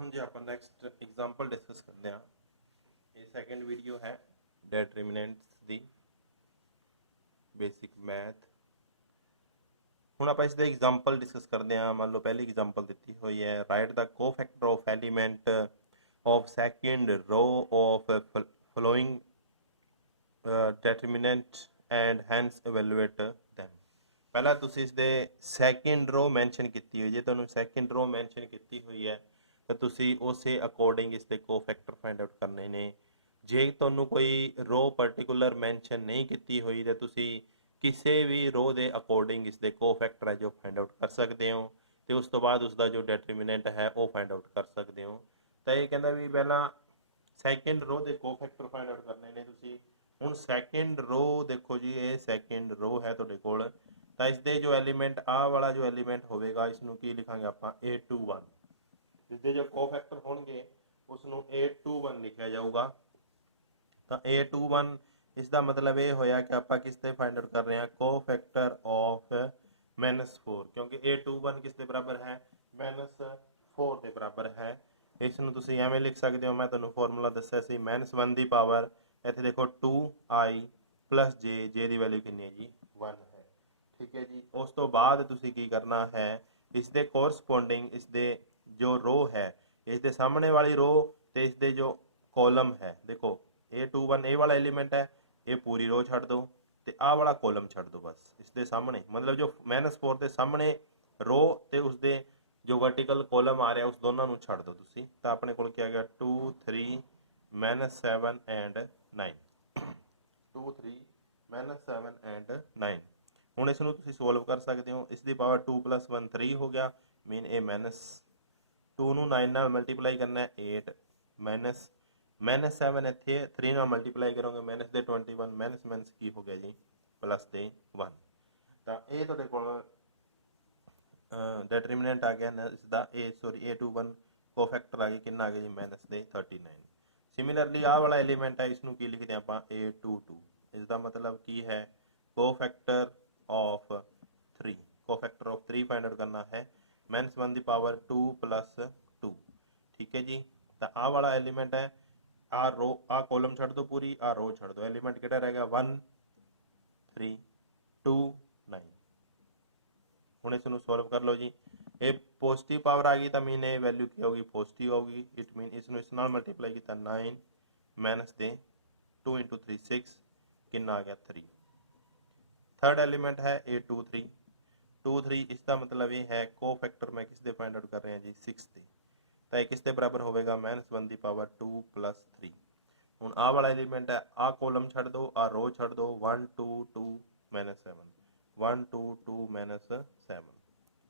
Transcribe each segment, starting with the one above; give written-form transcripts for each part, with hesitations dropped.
ਹੁਣ ਜੇ ਆਪਾਂ ਨੈਕਸਟ ਐਗਜ਼ਾਮਪਲ ਡਿਸਕਸ ਕਰਦੇ ਹਾਂ। ਇਹ ਸੈਕੰਡ ਵੀਡੀਓ ਹੈ ਡਿਟਰਮੀਨੈਂਟਸ ਦੀ ਬੇਸਿਕ ਮੈਥ। ਹੁਣ ਆਪਾਂ ਇਸ ਦਾ ਐਗਜ਼ਾਮਪਲ ਡਿਸਕਸ ਕਰਦੇ ਹਾਂ। ਮੰਨ ਲਓ ਪਹਿਲੀ ਐਗਜ਼ਾਮਪਲ ਦਿੱਤੀ ਹੋਈ ਹੈ, write the cofactor of element of second row of following determinant and hence evaluate them। ਪਹਿਲਾਂ ਤੁਸੀਂ ਇਸ ਦੇ ਸੈਕਿੰਡ ਰੋ ਮੈਂਸ਼ਨ ਕੀਤੀ ਹੋਈ, ਜੇ ਤੁਹਾਨੂੰ ਸੈਕਿੰਡ ਰੋ ਮੈਂਸ਼ਨ ਕੀਤੀ ਹੋਈ ਹੈ ਤਾਂ ਤੁਸੀਂ ਉਸੇ ਅਕੋਰਡਿੰਗ ਇਸ ਦੇ ਕੋਫੈਕਟਰ ਫਾਈਂਡ ਆਊਟ ਕਰਨੇ ਨੇ। ਜੇ ਤੁਹਾਨੂੰ ਕੋਈ ਰੋ ਪਰਟੀਕੂਲਰ ਮੈਂਸ਼ਨ ਨਹੀਂ ਕੀਤੀ ਹੋਈ ਤਾਂ ਤੁਸੀਂ ਕਿਸੇ ਵੀ ਰੋ ਦੇ ਅਕੋਰਡਿੰਗ ਇਸ ਦੇ ਕੋਫੈਕਟਰ ਹੈ ਜੋ ਫਾਈਂਡ ਆਊਟ ਕਰ ਸਕਦੇ ਹੋ, ਤੇ ਉਸ ਤੋਂ ਬਾਅਦ ਉਸ ਦਾ ਜੋ ਡਿਟਰਮੀਨੈਂਟ ਹੈ ਉਹ ਫਾਈਂਡ ਆਊਟ ਕਰ ਸਕਦੇ ਹੋ। ਤਾਂ ਇਹ ਕਹਿੰਦਾ ਵੀ ਪਹਿਲਾਂ ਸੈਕਿੰਡ ਰੋ ਦੇ ਕੋਫੈਕਟਰ ਫਾਈਂਡ ਆਊਟ ਕਰਨੇ ਨੇ ਤੁਸੀਂ। ਹੁਣ ਸੈਕਿੰਡ ਰੋ ਦੇਖੋ ਜੀ, ਇਹ ਸੈਕਿੰਡ ਰੋ ਹੈ ਤੁਹਾਡੇ ਕੋਲ, ਤਾਂ ਇਸ ਦੇ ਜੋ ਐਲੀਮੈਂਟ ਆਹ ਵਾਲਾ ਜੋ ਐਲੀਮੈਂਟ ਹੋਵੇਗਾ ਇਸ ਨੂੰ ਕੀ ਲਿਖਾਂਗੇ ਆਪਾਂ A21। ਜਿਸਦੇ ਜੋ ਕੋਫੈਕਟਰ ਹੋਣਗੇ ਉਸ ਨੂੰ A21 ਲਿਖਿਆ ਜਾਊਗਾ। ਤਾਂ A21 ਇਸ ਦਾ ਮਤਲਬ ਇਹ ਹੋਇਆ ਕਿ ਆਪਾਂ ਕਿਸ ਤੇ ਫਾਈਂਡ ਆਊਟ ਕਰ ਰਹੇ ਹਾਂ, ਕੋਫੈਕਟਰ ਆਫ -4, ਕਿਉਂਕਿ A21 ਕਿਸ ਦੇ ਬਰਾਬਰ ਹੈ, -4 ਦੇ ਬਰਾਬਰ ਹੈ। ਇਸ ਨੂੰ ਤੁਸੀਂ ਐਵੇਂ ਲਿਖ ਸਕਦੇ ਹੋ, ਮੈਂ ਤੁਹਾਨੂੰ ਫਾਰਮੂਲਾ ਦੱਸਿਆ ਸੀ, -1 ਦੀ ਪਾਵਰ ਇੱਥੇ ਦੇਖੋ 2i + j ਦੀ ਵੈਲਿਊ ਕਿੰਨੀ ਹੈ ਜੀ 1 ਹੈ। ਠੀਕ ਹੈ ਜੀ। ਉਸ ਤੋਂ ਬਾਅਦ ਤੁਸੀਂ ਕੀ ਕਰਨਾ ਹੈ, ਇਸ ਦੇ ਕੋਰਸਪੋਂਡਿੰਗ ਇਸ ਦੇ ਜੋ ਰੋ ਹੈ, ਇਸ ਦੇ ਸਾਹਮਣੇ ਵਾਲੀ ਰੋ ਤੇ ਇਸ ਦੇ ਜੋ ਕਾਲਮ ਹੈ, ਦੇਖੋ A21 ਇਹ ਵਾਲਾ ਐਲੀਮੈਂਟ ਹੈ, ਇਹ ਪੂਰੀ ਰੋ ਛੱਡ ਦਿਓ ਤੇ ਆਹ ਵਾਲਾ ਕਾਲਮ ਛੱਡ ਦਿਓ ਬਸ। ਇਸ ਦੇ ਸਾਹਮਣੇ ਮਤਲਬ ਜੋ -4 ਦੇ ਸਾਹਮਣੇ ਰੋ ਤੇ ਉਸ ਦੇ ਜੋ ਵਰਟੀਕਲ ਕਾਲਮ ਆ ਰਿਹਾ ਉਸ ਦੋਨਾਂ ਨੂੰ ਛੱਡ ਦਿਓ ਤੁਸੀਂ। ਤਾਂ ਆਪਣੇ ਕੋਲ ਕੀ ਆ ਗਿਆ 2 3 -7 ਐਂਡ 9, 2 3 -7 ਐਂਡ 9। ਹੁਣ ਇਸ ਨੂੰ ਤੁਸੀਂ ਸੋਲਵ ਕਰ ਸਕਦੇ ਹੋ। ਇਸ ਦੀ ਪਾਵਰ 2 + 1 3 ਹੋ ਗਿਆ, ਮੀਨ ਇਹ -2 ਨੂੰ 9 ਨਾਲ ਮਲਟੀਪਲਾਈ ਕਰਨਾ ਹੈ 8, -7 ਇੱਥੇ 3 ਨਾਲ ਮਲਟੀਪਲਾਈ ਕਰੋਗੇ -21, ਕੀ ਹੋ ਗਿਆ ਜੀ +1। ਤਾਂ ਇਹ ਤੁਹਾਡੇ ਕੋਲ ਡਿਟਰਮੀਨੈਂਟ ਆ ਗਿਆ ਇਸ ਦਾ A21 ਕੋਫੈਕਟਰ ਆ ਗਿਆ, ਕਿੰਨਾ ਆ ਗਿਆ ਜੀ -39। ਸਿਮਿਲਰਲੀ ਆਹ ਵਾਲਾ ਐਲੀਮੈਂਟ ਹੈ, ਇਸ ਨੂੰ ਕੀ ਲਿਖਦੇ ਆਪਾਂ A22। ਇਸ ਦਾ ਮਤਲਬ ਕੀ ਹੈ, ਕੋਫੈਕਟਰ ਆਫ 3, ਕੋਫੈਕਟਰ ਆਫ 3 ਫਾਈਂਡ ਆਊਟ ਕਰਨਾ ਹੈ, -1 ਦੀ ਪਾਵਰ 2 + 2। ਠੀਕ ਹੈ ਜੀ। ਤਾਂ ਆਹ ਵਾਲਾ ਐਲੀਮੈਂਟ ਹੈ, ਆਹ ਰੋ ਆਹ ਕਾਲਮ ਛੱਡ ਦਿਓ ਪੂਰੀ, ਆਹ ਰੋ ਛੱਡ ਦਿਓ, ਐਲੀਮੈਂਟ ਕਿਹੜਾ ਰਹਿ ਗਿਆ 1 3 2 9। ਹੁਣ ਇਸ ਨੂੰ ਸੋਲਵ ਕਰ ਲਓ ਜੀ। ਇਹ ਪੋਜ਼ਿਟਿਵ ਪਾਵਰ ਆ ਗਈ ਤਾਂ ਮੀਨ ਇਹ ਵੈਲਿਊ ਕੀ ਹੋਊਗੀ, ਪੋਜ਼ਿਟਿਵ ਆਊਗੀ। ਇਟ ਮੀਨ ਇਸ ਨੂੰ ਇਸ ਨਾਲ ਮਲਟੀਪਲਾਈ ਕੀਤਾ 9 -2 × 3 6, ਕਿੰਨਾ ਆ ਗਿਆ 3। ਥਰਡ ਐਲੀਮੈਂਟ ਹੈ A23। 23 ਇਸ ਦਾ ਮਤਲਬ ਇਹ ਹੈ ਕੋਫੈਕਟਰ ਮੈਂ ਕਿਸ ਦੇ ਫਾਈਂਡ ਆਊਟ ਕਰ ਰਿਹਾ ਜੀ 6 ਦੇ। ਤਾਂ ਇਹ ਕਿਸ ਦੇ ਬਰਾਬਰ ਹੋਵੇਗਾ -1 ਦੀ ਪਾਵਰ 2 + 3। ਹੁਣ ਆਹ ਵਾਲਾ ਐਲੀਮੈਂਟ ਹੈ, ਆਹ ਕਾਲਮ ਛੱਡ ਦਿਓ, ਆਹ ਰੋ ਛੱਡ ਦਿਓ, 1 2 2 -7, 1 2 2 -7।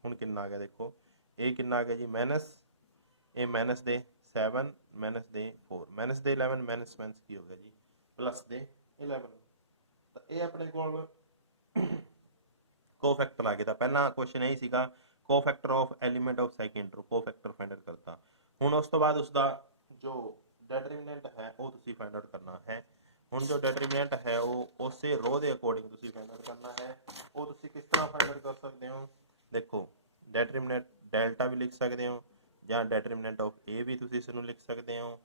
ਹੁਣ ਕਿੰਨਾ ਆ ਗਿਆ ਦੇਖੋ, ਇਹ ਕਿੰਨਾ ਆ ਗਿਆ ਜੀ ਇਹ ਮਾਈਨਸ ਦੇ 7 ਮਾਈਨਸ ਦੇ 4 ਮਾਈਨਸ ਦੇ 11 ਮਾਈਨਸ ਕੀ ਹੋ ਗਿਆ ਜੀ +11। ਤਾਂ ਇਹ ਆਪਣੇ ਕੋਲ ਕੋਫੈਕਟਰ ਆ ਗਿਆ। ਤਾਂ ਪਹਿਲਾਂ ਕੁਐਸਚਨ ਇਹ ਸੀਗਾ ਕੋਫੈਕਟਰ ਆਫ ਐਲੀਮੈਂਟ ਆਫ ਸੈਕਿੰਡ ਰੋ, ਕੋਫੈਕਟਰ ਫਾਈਂਡ ਆਊਟ ਕਰਤਾ। ਹੁਣ ਉਸ ਤੋਂ ਬਾਅਦ ਉਸਦਾ ਜੋ ਡਿਟਰਮੀਨੈਂਟ ਹੈ ਉਹ ਤੁਸੀਂ ਫਾਈਂਡ ਆਊਟ ਕਰਨਾ ਹੈ। ਹੁਣ ਜੋ ਡਿਟਰਮੀਨੈਂਟ ਹੈ ਉਹ ਉਸੇ ਰੋ ਦੇ ਅਕੋਰਡਿੰਗ ਤੁਸੀਂ ਫਾਈਂਡ ਆਊਟ ਕਰਨਾ ਹੈ। ਉਹ ਤੁਸੀਂ ਕਿਸ ਤਰ੍ਹਾਂ ਫਾਈਂਡ ਆਊਟ ਕਰ ਸਕਦੇ ਹੋ, ਦੇਖੋ ਡਿਟਰਮੀਨੈਂਟ ਡੈਲਟਾ ਵੀ ਲਿਖ ਸਕਦੇ ਹੋ ਜਾਂ ਡਿਟਰਮੀਨੈਂਟ ਆਫ A ਵੀ ਤੁਸੀਂ ਇਸ ਨੂੰ ਲਿਖ ਸਕਦੇ ਹੋ।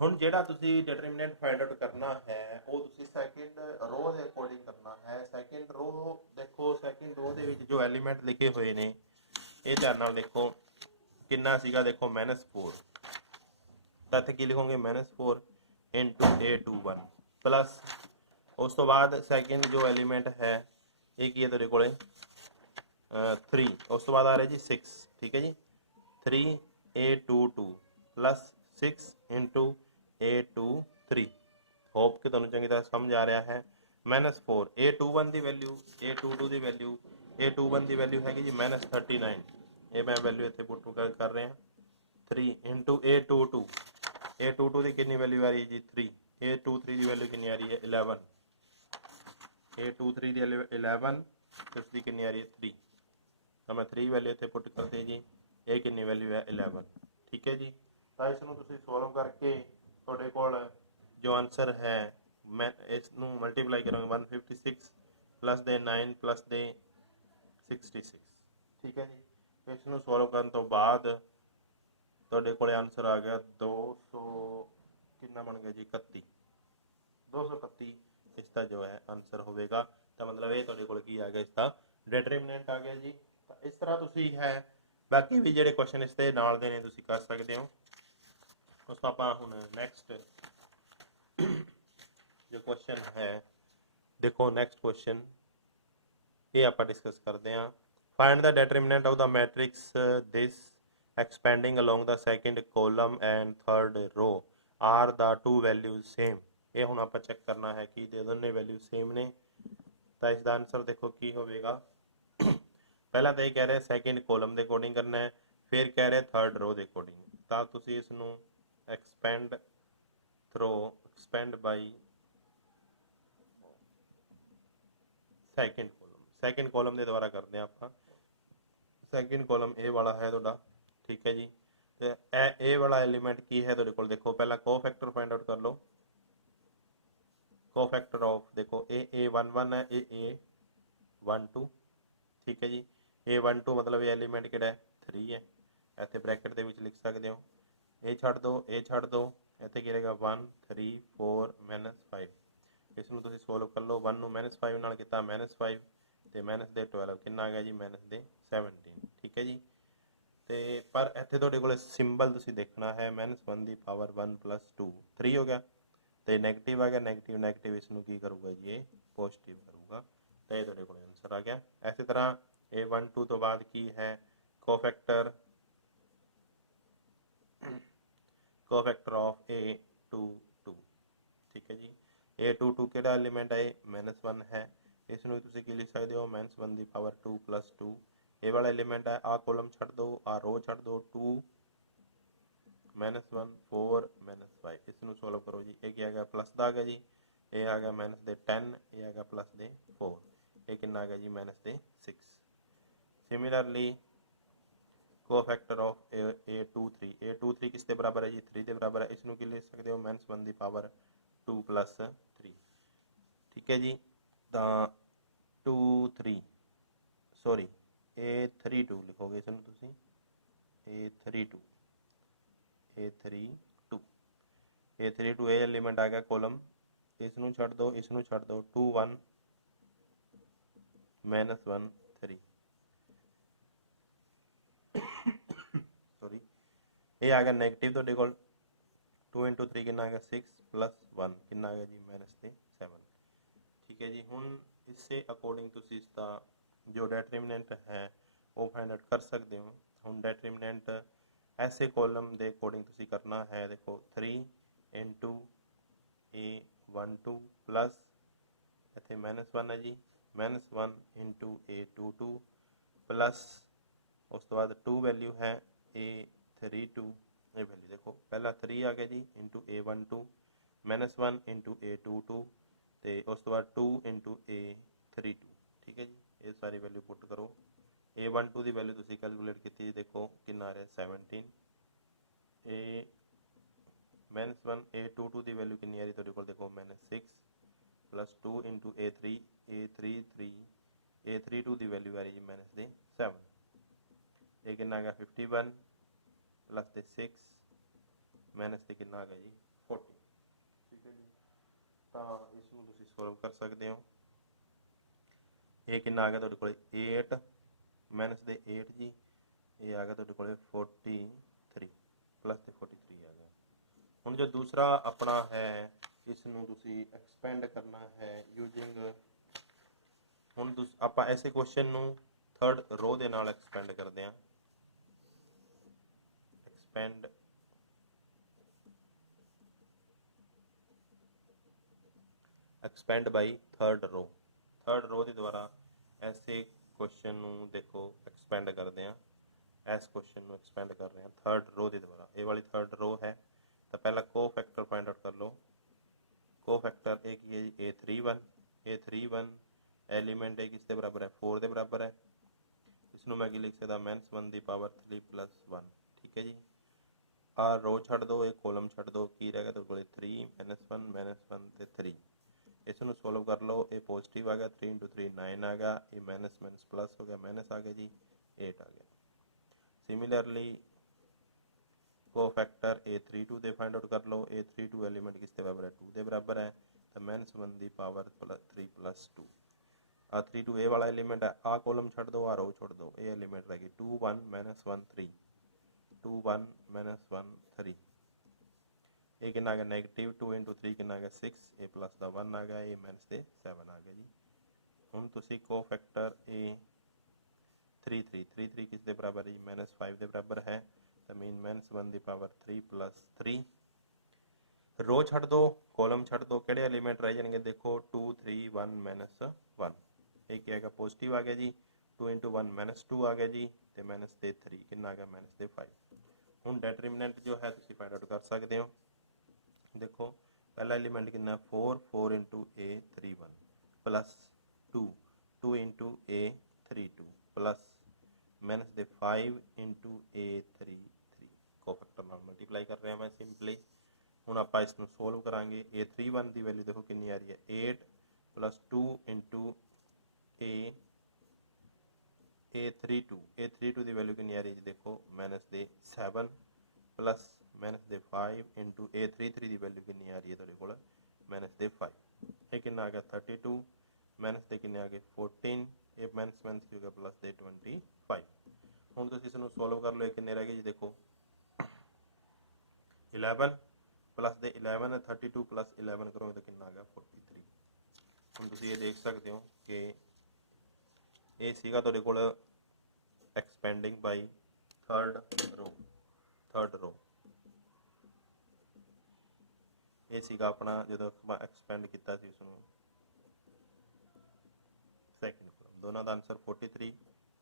ਹੁਣ ਜਿਹੜਾ ਤੁਸੀਂ ਡਿਟਰਮੀਨੈਂਟ ਫਾਈਂਡ ਆਊਟ ਕਰਨਾ ਹੈ ਉਹ ਤੁਸੀਂ ਸੈਕਿੰਡ ਰੋ ਦੇ ਅਕੋਰਡਿੰਗ ਕਰਨਾ ਹੈ। ਸੈਕਿੰਡ ਰੋ ਦੇਖੋ, ਸੈਕਿੰਡ ਰੋ ਦੇ ਵਿੱਚ ਜੋ ਐਲੀਮੈਂਟ ਲਿਖੇ ਹੋਏ ਨੇ ਇਹ ਧਿਆਨ ਨਾਲ ਦੇਖੋ, ਕਿੰਨਾ ਸੀਗਾ ਦੇਖੋ -4। ਤਾਂ ਇੱਥੇ ਕੀ ਲਿਖੋਗੇ -4 × A21 ਪਲੱਸ ਉਸ ਤੋਂ ਬਾਅਦ ਸੈਕਿੰਡ ਜੋ ਐਲੀਮੈਂਟ ਹੈ ਇਹ ਕੀ ਹੈ ਤੁਹਾਡੇ ਕੋਲੇ 3, ਉਸ ਤੋਂ ਬਾਅਦ ਆ ਰਿਹਾ ਜੀ 6। ਠੀਕ ਹੈ ਜੀ, 3 A22 + 6 × A23। ਹੋਪ ਕਿ ਤੁਹਾਨੂੰ ਚੰਗੀ ਤਰ੍ਹਾਂ ਸਮਝ ਆ ਰਿਹਾ ਹੈ। -4 A21 ਦੀ ਵੈਲਿਊ, A22 ਦੀ ਵੈਲਿਊ, A21 ਦੀ ਵੈਲਿਊ ਹੈਗੀ ਜੀ -39। ਇਹ ਮੈਂ ਵੈਲਿਊ ਇੱਥੇ ਪੁੱਟ ਕਰ ਰਿਹਾ 3 × A22। A22 ਦੀ ਕਿੰਨੀ ਵੈਲਿਊ ਆ ਰਹੀ ਹੈ ਜੀ 3। A23 ਦੀ ਵੈਲਿਊ ਕਿੰਨੀ ਆ ਰਹੀ ਹੈ 11। A23 ਦੀ 11 ਤੇ ਉਸਦੀ ਕਿੰਨੀ ਆ ਰਹੀ ਹੈ 3। ਤਾਂ ਮੈਂ 3 ਵੈਲਿਊ ਇੱਥੇ ਪੁੱਟ ਕਰਤੀ ਜੀ। ਇਹ ਕਿੰਨੀ ਵੈਲਿਊ ਹੈ 11। ਠੀਕ ਹੈ ਜੀ। ਤਾਂ ਇਸ ਨੂੰ ਤੁਸੀਂ ਸੋਲਵ ਕਰਕੇ ਤੁਹਾਡੇ ਕੋਲ ਜੋ ਆਨਸਰ ਹੈ, ਮੈਂ ਇਸ ਨੂੰ ਮਲਟੀਪਲਾਈ ਕਰਾਂਗਾ 156 + ਦੇ 9 + ਦੇ 66। ਠੀਕ ਹੈ ਜੀ। ਇਸ ਨੂੰ ਸੋਲਵ ਕਰਨ ਤੋਂ ਬਾਅਦ ਤੁਹਾਡੇ ਕੋਲੇ ਆਨਸਰ ਆ ਗਿਆ 200 ਕਿੰਨਾ ਬਣ ਗਿਆ ਜੀ 31 231 इसका जो है आंसर होगा। तो मतलब ये ਤੁਹਾਡੇ ਕੋਲ ਕੀ ਆ ਗਿਆ इसका डिटरमिनेंट आ गया जी। ਤਾਂ ਇਸ ਤਰ੍ਹਾਂ ਤੁਸੀਂ ਹੈ ਬਾਕੀ ਵੀ ਜਿਹੜੇ ਕੁਐਸਚਨ ਇਸ ਦੇ ਨਾਲ ਦੇ ਨੇ ਤੁਸੀਂ ਕਰ ਸਕਦੇ ਹੋ। ਉਸ ਤੋਂ ਆਪਾਂ ਹੁਣ ਨੈਕਸਟ ਜੋ ਕੁਐਸਚਨ ਹੈ ਦੇਖੋ ਨੈਕਸਟ ਕੁਐਸਚਨ ਇਹ ਆਪਾਂ ਡਿਸਕਸ ਕਰਦੇ ਹਾਂ। Find the determinant of the matrix this expanding along the second column and third row are the two values same। ਇਹ ਹੁਣ ਆਪਾਂ ਚੈੱਕ ਕਰਨਾ ਹੈ ਕਿ ਦੇ ਦੋਨੇ ਵੈਲਿਊ ਸੇਮ ਨੇ। ਤਾਂ ਇਸ ਦਾ ਆਨਸਰ ਦੇਖੋ ਕੀ ਹੋਵੇਗਾ। ਪਹਿਲਾਂ ਤਾਂ ਇਹ ਕਹਿ ਰਿਹਾ ਸੈਕਿੰਡ ਕੋਲਮ ਦੇ ਅਕੋਰਡਿੰਗ ਕਰਨਾ ਹੈ, ਫਿਰ ਕਹਿ ਰਿਹਾ ਥਰਡ ਰੋ ਦੇ ਅਕੋਰਡਿੰਗ। ਤਾਂ ਤੁਸੀਂ ਇਸ ਨੂੰ ਐਕਸਪੈਂਡ ਬਾਈ ਸੈਕਿੰਡ ਕੋਲਮ ਦੇ ਦੁਆਰਾ ਕਰਦੇ ਹਾਂ ਆਪਾਂ। ਸੈਕਿੰਡ ਕੋਲਮ ਇਹ ਵਾਲਾ ਹੈ ਤੁਹਾਡਾ, ਠੀਕ ਹੈ ਜੀ। ਤੇ ਇਹ ਵਾਲਾ ਐਲੀਮੈਂਟ ਕੀ ਹੈ ਤੁਹਾਡੇ ਕੋਲ, ਦੇਖੋ ਪਹਿਲਾਂ ਕੋਫੈਕਟਰ ਫਾइंड आउट कर लो। ਕੋਫੈਕਟਰ ਆਫ ਦੇਖੋ ਇਹ A11 ਹੈ, ਇਹ A12, ਠੀਕ ਹੈ ਜੀ। A12 मतलब ਇਹ ਐਲੀਮੈਂਟ ਕਿਹੜਾ ਹੈ 3 ਹੈ, ਇੱਥੇ ਬ੍ਰੈਕਟ ਦੇ ਵਿੱਚ ਲਿਖ ਸਕਦੇ ਹੋ। ਇਹ ਛੱਡ ਦਿਓ, ਇਹ ਛੱਡ ਦਿਓ, ਇੱਥੇ ਕੀ ਰਹੇਗਾ 1 3 4 -5। ਇਸ ਨੂੰ ਤੁਸੀਂ ਸੋਲਵ ਕਰ ਲਓ। 1 ਨੂੰ -5 ਨਾਲ ਕੀਤਾ -5 ਤੇ ਮਾਈਨਸ ਦੇ 12 ਕਿੰਨਾ ਆ ਗਿਆ ਜੀ ਮਾਈਨਸ ਦੇ 17, ਠੀਕ ਹੈ ਜੀ। ਤੇ ਪਰ ਇੱਥੇ ਤੁਹਾਡੇ ਕੋਲ ਸਿੰਬਲ ਤੁਸੀਂ ਦੇਖਣਾ ਹੈ -1 ਦੀ ਪਾਵਰ 1 + 2 3 ਹੋ ਗਿਆ ਤੇ ਨੈਗੇਟਿਵ ਆ ਗਿਆ, ਨੈਗੇਟਿਵ ਇਸ ਨੂੰ ਕੀ ਕਰੂਗਾ ਜੀ ਇਹ ਪੋਜ਼ਿਟਿਵ ਕਰੂਗਾ। ਤਾਂ ਇਹ ਤੁਹਾਡੇ ਕੋਲ ਆਨਸਰ ਆ ਗਿਆ। ਇਸੇ ਤਰ੍ਹਾਂ A12 ਤੋਂ ਬਾਅਦ ਕੀ ਹੈ ਕੋਫੈਕਟਰ ਆਫ A22, ਠੀਕ ਹੈ ਜੀ। A22 ਕਿਹੜਾ ਐਲੀਮੈਂਟ ਹੈ -1 ਹੈ, ਇਸ ਨੂੰ ਤੁਸੀਂ ਕੀ ਲਿਖ ਸਕਦੇ ਹੋ -1 ਦੀ ਪਾਵਰ 2 + 2। ਇਹ ਵਾਲਾ ਐਲੀਮੈਂਟ ਹੈ, ਆਹ ਕੋਲਮ ਛੱਡ ਦਿਓ, ਆਹ ਰੋ ਛੱਡ ਦਿਓ, 2 -1 4 -5। ਇਸ ਨੂੰ ਸੋਲਵ ਕਰੋ ਜੀ। ਇਹ ਕੀ ਆ ਗਿਆ ਪਲੱਸ ਦਾ ਆ ਗਿਆ ਜੀ, ਇਹ ਆ ਗਿਆ ਮਾਈਨਸ ਦੇ 10, ਇਹ ਆ ਗਿਆ ਪਲੱਸ ਦੇ 4, ਇਹ ਕਿੰਨਾ ਆ ਗਿਆ ਜੀ ਮਾਈਨਸ ਦੇ 6। ਸਿਮਿਲਰਲੀ ਕੋਫੈਕਟਰ ਆਫ A23 ਕਿਸ ਦੇ ਬਰਾਬਰ ਹੈ ਜੀ 3 ਦੇ ਬਰਾਬਰ ਹੈ। ਇਸ ਨੂੰ ਕੀ ਲਿਖ ਸਕਦੇ ਹੋ -1 ਦੀ ਪਾਵਰ 2 + 3, ਠੀਕ ਹੈ ਜੀ। ਤਾਂ A32 ਲਿਖੋਗੇ ਇਸ ਨੂੰ ਤੁਸੀਂ A32 ਇਹ ਐਲੀਮੈਂਟ ਆ ਗਿਆ ਕੋਲਮ। ਇਸ ਨੂੰ ਛੱਡ ਦਿਓ, ਇਸ ਨੂੰ ਛੱਡ ਦਿਓ, 2 1 -1 3 ਸੌਰੀ ਇਹ ਆ ਗਿਆ ਨੈਗੇਟਿਵ ਤੁਹਾਡੇ ਕੋਲ 2 × 3 ਕਿੰਨਾ ਆ ਗਿਆ 6 + 1 ਕਿੰਨਾ ਆ ਗਿਆ ਜੀ ਮਾਈਨਸ ਦੇ 7, ਠੀਕ ਹੈ ਜੀ। ਹੁਣ ਇਸੇ ਅਕੋਰਡਿੰਗ ਤੁਸੀਂ ਇਸ ਦਾ ਜੋ ਡੈਟਰਮੀਨੈਂਟ ਹੈ ਉਹ ਫਾइंड आउट कर सकते हो। ਹੁਣ ਡੈਟਰਮੀਨੈਂਟ ऐसे कॉलम ਦੇ ਅਕੋਰਡਿੰਗ ਤੁਸੀਂ ਕਰਨਾ ਹੈ। ਦੇਖੋ 3 × A12 ਪਲੱਸ ਇੱਥੇ -1 ਹੈ ਜੀ -1 × A22 ਪਲੱਸ ਉਸ ਤੋਂ ਬਾਅਦ 2 ਵੈਲਿਊ ਹੈ A32। ਇਹ ਵੈਲਿਊ ਦੇਖੋ ਪਹਿਲਾਂ 3 ਆ ਗਿਆ ਜੀ × A12 -1 × A22 ਤੇ ਉਸ ਤੋਂ ਬਾਅਦ 2 × A32, ਠੀਕ ਹੈ ਜੀ। ਇਹ ਸਾਰੀ ਵੈਲਿਊ ਪੁੱਟ ਕਰੋ। A12 ਦੀ ਵੈਲਿਊ ਤੁਸੀਂ ਕੈਲਕੂਲੇਟ ਕੀਤੀ, ਦੇਖੋ ਕਿੰਨਾ ਆ ਰਿਹਾ 17। -1 A22 ਦੀ ਵੈਲਿਊ ਕਿੰਨੀ ਆ ਰਹੀ ਤੁਹਾਡੇ ਕੋਲ, ਦੇਖੋ -6 + 2 × A32 ਦੀ ਵੈਲਿਊ ਆ ਰਹੀ ਜੀ -7। ਇਹ ਕਿੰਨਾ ਆ ਗਿਆ 51 + ਦੇ 6 ਮਾਈਨਸ ਤੇ ਕਿੰਨਾ ਆ ਗਿਆ ਜੀ 40, ਠੀਕ ਹੈ ਜੀ। ਤਾਂ ਇਸ ਨੂੰ ਤੁਸੀਂ ਸੋਲਵ ਕਰ ਸਕਦੇ ਹੋ। ਇਹ ਕਿੰਨਾ ਆ ਗਿਆ ਤੁਹਾਡੇ ਕੋਲ 8 ਮਾਈਨਸ ਦੇ 8 ਜੀ, ਇਹ ਆ ਗਿਆ ਤੁਹਾਡੇ ਕੋਲ 43 ਪਲੱਸ ਤੇ 43 ਆ ਗਿਆ। ਹੁਣ ਜੋ ਦੂਸਰਾ ਆਪਣਾ ਹੈ ਇਸ ਨੂੰ ਤੁਸੀਂ ਐਕਸਪੈਂਡ ਕਰਨਾ ਹੈ ਯੂਜ਼ਿੰਗ, ਹੁਣ ਆਪਾਂ ਐਸੇ ਕੁਐਸਚਨ ਨੂੰ ਥਰਡ ਰੋ ਦੇ ਨਾਲ ਐਕਸਪੈਂਡ ਕਰਦੇ ਹਾਂ। ਐਕਸਪੈਂਡ ਬਾਈ ਥਰਡ ਰੋ ਦੇ ਦੁਆਰਾ ਐਸੇ ਕੁਐਸਚਨ ਨੂੰ ਦੇਖੋ ਐਕਸਪੈਂਡ ਕਰਦੇ ਹਾਂ। ਇਸ ਕੁਐਸਚਨ ਨੂੰ ਐਕਸਪੈਂਡ ਕਰ ਰਹੇ ਹਾਂ ਥਰਡ ਰੋ ਦੇ ਦੁਆਰਾ। ਇਹ ਵਾਲੀ ਥਰਡ ਰੋ ਹੈ ਤਾਂ ਪਹਿਲਾਂ ਕੋਫੈਕਟਰ ਫਾइंड आउट ਕਰ ਲਓ। ਕੋਫੈਕਟਰ ਇਹ ਕੀ ਹੈ ਜੀ A31 ਐਲੀਮੈਂਟ ਇਹ ਕਿਸ ਦੇ ਬਰਾਬਰ ਹੈ 4 ਦੇ ਬਰਾਬਰ ਹੈ। ਇਸ ਨੂੰ ਮੈਂ ਕੀ ਲਿਖ ਸਕਦਾ -1 ਦੀ ਪਾਵਰ 3 + 1, ਠੀਕ ਹੈ ਜੀ। ਆਹ ਰੋ ਛੱਡ ਦਿਓ, ਇਹ ਕੋਲਮ ਛੱਡ ਦਿਓ, ਕੀ ਰਹਿ ਗਿਆ ਤੁਹਾਡੇ ਕੋਲ 3 -1 ਤੇ 3। ਇਸ ਨੂੰ ਸੋਲਵ ਕਰ ਲਓ। ਇਹ ਪੋਜ਼ਿਟਿਵ ਆ ਗਿਆ 3 × 3 9 ਆ ਗਿਆ, ਇਹ ਮਾਈਨਸ ਪਲੱਸ ਹੋ ਗਿਆ, ਮਾਈਨਸ ਆ ਗਿਆ ਜੀ 8 ਆ ਗਿਆ। ਸਿਮਿਲਰਲੀ ਕੋਫੈਕਟਰ A32 ਦੇ ਫਾइंड आउट कर लो। A32 एलिमेंट किसके बराबर है 2 के बराबर है, तो -1 की पावर 3 + 2 आ 32 ए वाला एलिमेंट है। आ कॉलम छड़ दो, आ रो छोड़ दो, ये एलिमेंट रहेगी 2 1 -1 3 2 1 -1 3 ये कितना आ गया नेगेटिव 2 × 3 कितना आ गया 6 ए प्लस का 1 आ गया, ये माइनस के 7 आ गया जी। हुण तुसी कोफैक्टर A33 किस दे बराबर है जी -5 के बराबर है, तो मीन -1 की पावर 3 + 3 रो छड़ दो कॉलम छड़ दो, किहड़े एलिमेंट रह जाएंगे देखो 2 3 1 -1 ये क्या है पॉजिटिव आ गया जी, 2 × 1 -2 आ गया जी, तो माइनस के 3 कितना आ गया माइनस के 5। हुण डिटरमिनेंट जो है तुसीं फाइंड आउट कर सकते हो। देखो पहला एलिमेंट कितना 4 4 × A31 plus 2 2 × A32 plus minus के 5 × A33 कोफैक्टर नाल मल्टीप्लाई कर रहे हैं मैं सिंपली। हुण आपां इसनूं सोल्व करांगे। A31 की वैल्यू देखो कितनी आ रही है 8 + 2 × A32 की वैल्यू कितनी आ रही है देखो माइनस के 7 प्लस माइनस के 5 × A33 की वैल्यू कितनी आ रही है तुहाडे कोल माइनस के 5 ये कितना आ गया 32 माइनस के कितने आ गए 14 ये माइनस माइनस की हो गया प्लस के 25। हुण तुसीं इसनूं सोल्व कर लो, कितने रह गए जी देखो 11 प्लस के 11 32 प्लस 11 करोगे तो कितना आ गया 43। हुण तुसीं ये देख सकते हो कि ਇਹ ਸੀਗਾ ਤੁਹਾਡੇ ਕੋਲ ਐਕਸਪੈਂਡਿੰਗ ਬਾਈ ਥਰਡ ਰੋ ਇਹ ਸੀਗਾ ਆਪਣਾ ਜਦੋਂ ਆਪਾਂ ਐਕਸਪੈਂਡ ਕੀਤਾ ਸੀ ਉਸ ਨੂੰ ਸੈਕਿੰਡ ਕੋਲਮ। ਦੋਨਾਂ ਦਾ ਆਨਸਰ 43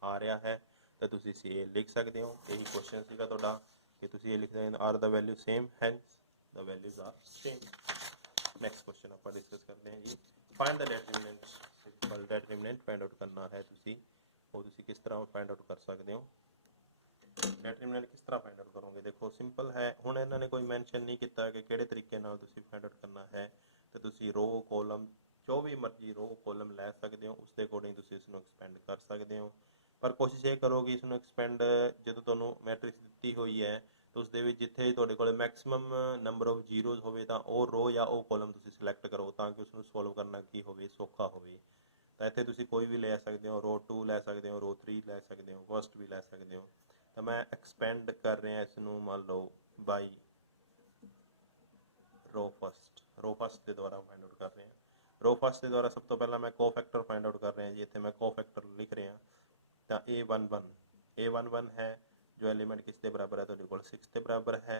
ਆ ਰਿਹਾ ਹੈ, ਤਾਂ ਤੁਸੀਂ ਇਹ ਲਿਖ ਸਕਦੇ ਹੋ। ਇਹੀ ਕੁਐਸਚਨ ਸੀਗਾ ਤੁਹਾਡਾ ਕਿ ਤੁਸੀਂ ਇਹ ਲਿਖਦੇ ਹੋ are the value same, hence the values are same. Next question ਆਪਾਂ ਡਿਸਕਸ ਕਰਦੇ ਹਾਂ ਜੀ, find the determinant. Simple determinant find out करना है तुसी, वो तुसी किस तरह फाइंड आउट कर सकते हो। डिटरमिनेंट किस तरह फाइंड आउट करोगे देखो सिंपल है। हुण इन्होंने कोई मैंशन नहीं किया कि किहड़े तरीके नाल तुसी फाइंड आउट करना है, तो तुसी रो कॉलम जो भी मर्जी रो कॉलम लै सकते हो, उसके अकॉर्डिंग तुसी इसनूं एक्सपेंड कर सकते हो। पर कोशिश ये करो कि इसनूं एक्सपेंड जदों तुहानूं मैट्रिक्स दित्ती हुई है तो उसदे विच जिथे तुहाडे कोल मैक्सिमम नंबर ऑफ जीरोज होवे तां ਉਹ रो या ਉਹ कॉलम तुसी सिलेक्ट करो ਤਾਂ कि उसनूं सॉल्व करना की होवे सौखा होवे। ਤਾਂ ਇੱਥੇ ਤੁਸੀਂ ਕੋਈ ਵੀ ਲੈ ਸਕਦੇ ਹੋ, रो 2 ਲੈ ਸਕਦੇ ਹੋ, रो 3 ਲੈ ਸਕਦੇ ਹੋ, ਫਸਟ ਵੀ ਲੈ ਸਕਦੇ ਹੋ। ਤਾਂ ਮੈਂ ਐਕਸਪੈਂਡ ਕਰ ਰਿਹਾ ਇਸ ਨੂੰ ਮੰਨ ਲਓ ਬਾਈ रो फस्ट ਦੇ ਦੁਆਰਾ ਫਾਈਂਡ ਆਊਟ ਕਰ ਰਹੇ ਹਾਂ। रो फस्ट ਦੇ ਦੁਆਰਾ ਸਭ ਤੋਂ ਪਹਿਲਾਂ ਮੈਂ ਕੋਫੈਕਟਰ ਫਾਈਂਡ ਆਊਟ ਕਰ ਰਿਹਾ ਜੀ। ਇੱਥੇ ਮੈਂ ਕੋਫੈਕਟਰ ਲਿਖ ਰਿਹਾ ਤਾਂ A11 है जो एलिमेंट किस के बराबर है तो 6 के बराबर है,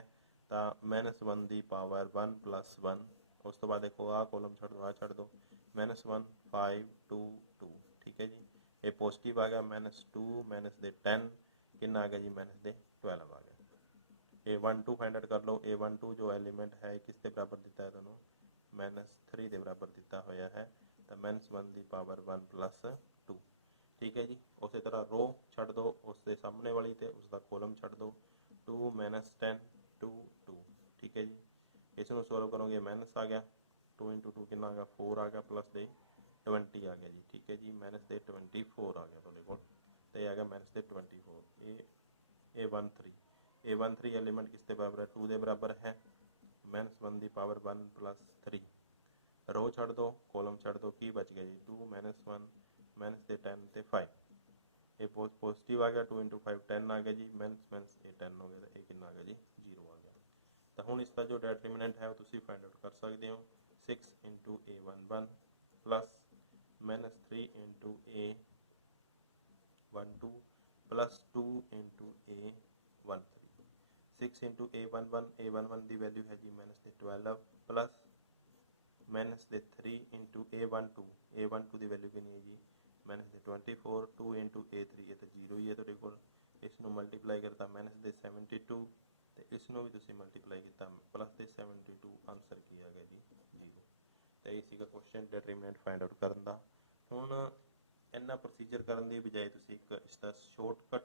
तो -1 की पावर 1 + 1। उस तो बाद देखो आ कॉलम छड़ दो, आ छड़ दो -1 5 2 2 ठीक है जी। ये पॉजिटिव आ गया -2 -10 कितना आ गया जी -12 आ गया। A12 फाइंड आउट कर लो। A12 जो एलिमेंट है किस के बराबर दिता है दोनों -3 के बराबर दिता होया है, तो -1 की पावर 1 + 2 ठीक है जी। उस तरह रो छड़ दो उसके सामने वाली तो उसका कॉलम छड़ दो 2 -10 2 2 ठीक है जी। इसनूं सॉल्व करोगे माइनस आ गया 2 × 2 कितना आ गया 4 आ गया प्लस के 20 आ गया जी ठीक है जी। -24 आ गया तुहाडे कोल, तो ये आ गया -24। A13 एलिमेंट किस के बराबर है 2 के बराबर है, -1 की पावर 1 + 3 रो छड़ दो कॉलम छड़ दो की बच गया जी 2 -1 -10 ਤੇ 5 ਇਹ ਪੋਜ਼ਿਟਿਵ ਆ ਗਿਆ 2 × 5 10 ਆ ਗਿਆ ਜੀ ਮਾਈਨਸ ਇਹ 10 ਹੋ ਗਿਆ ਤਾਂ ਇਹ ਕਿੰਨਾ ਆ ਗਿਆ ਜੀ 0 ਆ ਗਿਆ। ਤਾਂ ਹੁਣ ਇਸ ਦਾ ਜੋ ਡਿਟਰਮੀਨੈਂਟ ਹੈ ਉਹ ਤੁਸੀਂ ਫਾਈਂਡ ਆਊਟ ਕਰ ਸਕਦੇ ਹੋ 6 × A11 plus -3 × A12 plus 2 × A13 6 × A11 की वैल्यू है जी -12 प्लस -3 × A12 की वैल्यू कितनी है जी -24 2 × A3 ये तो 0 ही है तुहाडे कोल। इसनूं मल्टीप्लाई करता -72 तो इसनूं भी तुसीं मल्टीप्लाई किया +72 आंसर की आ गया जी 0। तो ये सीगा क्वेश्चन डिटरमिनेंट फाइंड आउट करन दा। हुण इन्ना प्रोसीजर करन दी बजाय तुसीं एक इसदा शॉर्टकट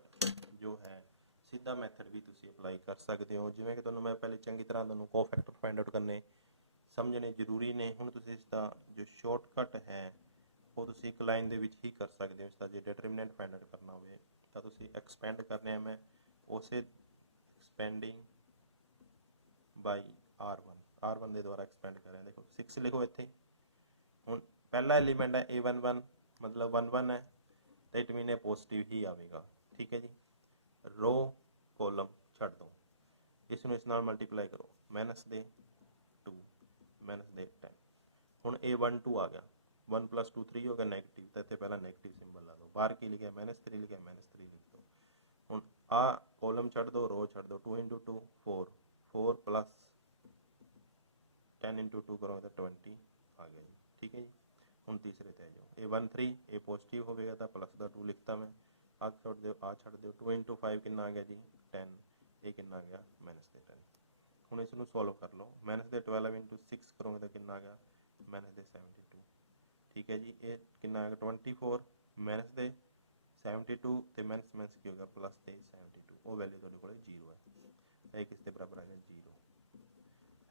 जो है सीधा मैथड भी तुसीं अप्लाई कर सकते हो। जिवें कि तुहानूं मैं पहले चंगी तरह तुहानूं कोफैक्टर फाइंड आउट करने समझने जरूरी ने। हुण तुसीं इसदा जो शॉर्टकट है वो तुसीं एक लाइन दे विच ही कर सकते हो। इसका जो डिटरमिनेंट फाइंड आउट करना होवे तां तुसीं एक्सपेंड करने मैं उसे एक्सपेंडिंग ਬਾਈ R1 ਦੇ ਦੁਆਰਾ ਐਕਸਪੈਂਡ ਕਰ ਰਹੇ ਹਾਂ। ਦੇਖੋ 6 ਲਿਖੋ ਇੱਥੇ। ਹੁਣ ਪਹਿਲਾ ਐਲੀਮੈਂਟ ਹੈ A11 ਮਤਲਬ 11 ਹੈ ਤਾਂ ਇਟ ਮੀਨ ਇਹ ਪੋਜ਼ਿਟਿਵ ਹੀ ਆਵੇਗਾ। ਠੀਕ ਹੈ ਜੀ। ਰੋ ਕੋਲਮ ਛੱਡ ਦਿਓ, ਇਸ ਨੂੰ ਇਸ ਨਾਲ ਮਲਟੀਪਲਾਈ ਕਰੋ, ਮਾਈਨਸ ਦੇ 2 ਮਾਈਨਸ ਦੇ 10। ਹੁਣ A12 ਆ ਗਿਆ, 1 + 2 3 ਹੋ ਗਿਆ ਨੈਗੇਟਿਵ, ਤਾਂ ਇੱਥੇ ਪਹਿਲਾਂ ਨੈਗੇਟਿਵ ਸਿੰਬਲ ਲਾ ਦਿਓ। ਬਾਹਰ ਕੀ ਲਿਖਿਆ -3 ਲਿਖਿਆ, -3 ਲਿਖ ਦਿਓ। ਹੁਣ ਆਹ ਕੋਲਮ ਛੱਡ ਦਿਓ, ਰੋ ਛੱਡ ਦਿਓ। 2 × 2 4 4 + 10 × 2 ਕਰੋਗੇ ਤਾਂ 20 ਆ ਗਿਆ ਜੀ। ਠੀਕ ਹੈ ਜੀ। ਹੁਣ ਤੀਸਰੇ ਤੇ ਆ ਜਾਓ। A13 ਇਹ ਪੋਜ਼ਿਟਿਵ ਹੋਵੇਗਾ ਤਾਂ ਪਲੱਸ ਦਾ 2 ਲਿਖਤਾ ਮੈਂ। ਆਹ ਛੱਡ ਦਿਓ, ਆਹ ਛੱਡ ਦਿਓ। 2 × 5 ਕਿੰਨਾ ਆ ਗਿਆ ਜੀ 10। ਇਹ ਕਿੰਨਾ ਆ ਗਿਆ -10। ਹੁਣ ਇਸ ਨੂੰ ਸੋਲਵ ਕਰ ਲਓ। -12 × 6 ਕਰੋਗੇ ਤਾਂ ਕਿੰਨਾ ਆ ਗਿਆ -72। ਠੀਕ ਹੈ ਜੀ। ਇਹ ਕਿੰਨਾ ਆ ਗਿਆ 24 -72 ਤੇ ਮਾਈਨਸ ਕੀ ਹੋ ਗਿਆ ਪਲੱਸ ਤੇ 72। ਉਹ ਵੈਲਿਊ ਤੁਹਾਡੇ ਕੋਲ 0 ਹੈ। ਇਹ ਕਿਸ ਦੇ ਬਰਾਬਰ ਆ ਗਿਆ 0।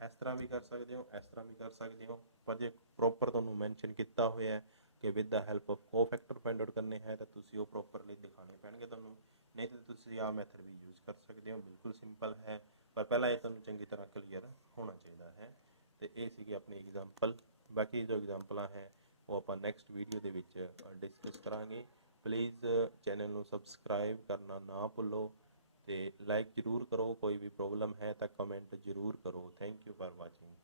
ਇਸ ਤਰ੍ਹਾਂ ਵੀ ਕਰ ਸਕਦੇ ਹੋ, ਇਸ ਤਰ੍ਹਾਂ ਵੀ ਕਰ ਸਕਦੇ ਹੋ, ਪਰ ਜੇ ਪ੍ਰੋਪਰ ਤੁਹਾਨੂੰ ਮੈਂਸ਼ਨ ਕੀਤਾ ਹੋਇਆ ਹੈ ਕਿ with the help of cofactor find out ਕਰਨੇ ਹੈ ਤਾਂ ਤੁਸੀਂ ਉਹ ਪ੍ਰੋਪਰਲੀ ਦਿਖਾਣੇ ਪੈਣਗੇ ਤੁਹਾਨੂੰ। ਨਹੀਂ ਤਾਂ ਤੁਸੀਂ ਆਹ ਮੈਥਡ ਵੀ ਯੂਜ਼ ਕਰ ਸਕਦੇ ਹੋ, ਬਿਲਕੁਲ ਸਿੰਪਲ ਹੈ, ਪਰ ਪਹਿਲਾਂ ਇਹ ਤੁਹਾਨੂੰ ਚੰਗੀ ਤਰ੍ਹਾਂ ਕਲੀਅਰ ਹੋਣਾ ਚਾਹੀਦਾ ਹੈ। ਤੇ ਇਹ ਸੀਗੀ ਆਪਣੀ ਐਗਜ਼ਾਮਪਲ। ਬਾਕੀ ਜੋ ਐਗਜ਼ਾਮਪਲਾਂ ਹੈ ਉਹ ਆਪਾਂ ਨੈਕਸਟ ਵੀਡੀਓ ਦੇ ਵਿੱਚ ਡਿਸਕਸ ਕਰਾਂਗੇ। ਪਲੀਜ਼ ਚੈਨਲ ਨੂੰ ਸਬਸਕ੍ਰਾਈਬ ਕਰਨਾ ਨਾ ਭੁੱਲੋ ਤੇ ਲਾਈਕ ਜ਼ਰੂਰ ਕਰੋ। ਕੋਈ ਵੀ ਪ੍ਰੋਬਲਮ ਹੈ ਤਾਂ ਕਮੈਂਟ ਜ਼ਰੂਰ ਕਰੋ। Thank you for watching.